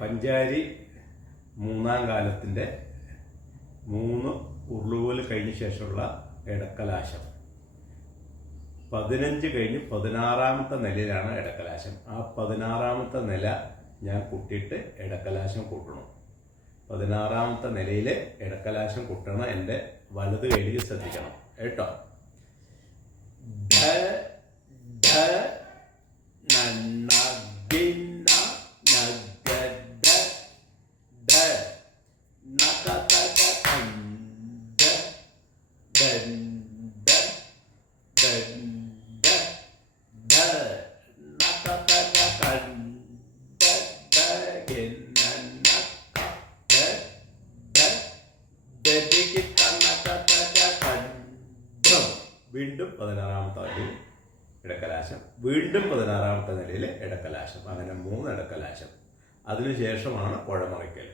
പഞ്ചാരി മൂന്നാം കാലത്തിൻ്റെ 3 ഉരുളുകോല് കഴിഞ്ഞ ശേഷമുള്ള എടക്കലാശം. 15 കഴിഞ്ഞ് 16ാമത്തെ നിലയിലാണ് എടക്കലാശം. ആ 16ാമത്തെ നില ഞാൻ കൂട്ടിയിട്ട് എടക്കലാശം കൂട്ടണം. 16ാമത്തെ നിലയിൽ എടക്കലാശം കൂട്ടണം. എൻ്റെ വലത് കൈയിൽ ശ്രദ്ധിക്കണം കേട്ടോ. വീണ്ടും 16ാമത്തെ നിലയിൽ എടക്കലാശം, വീണ്ടും 16ാമത്തെ നിലയിൽ എടക്കലാശം. അങ്ങനെ 3 എടക്കലാശം. അതിനുശേഷമാണ് കുഴമറിക്കൽ.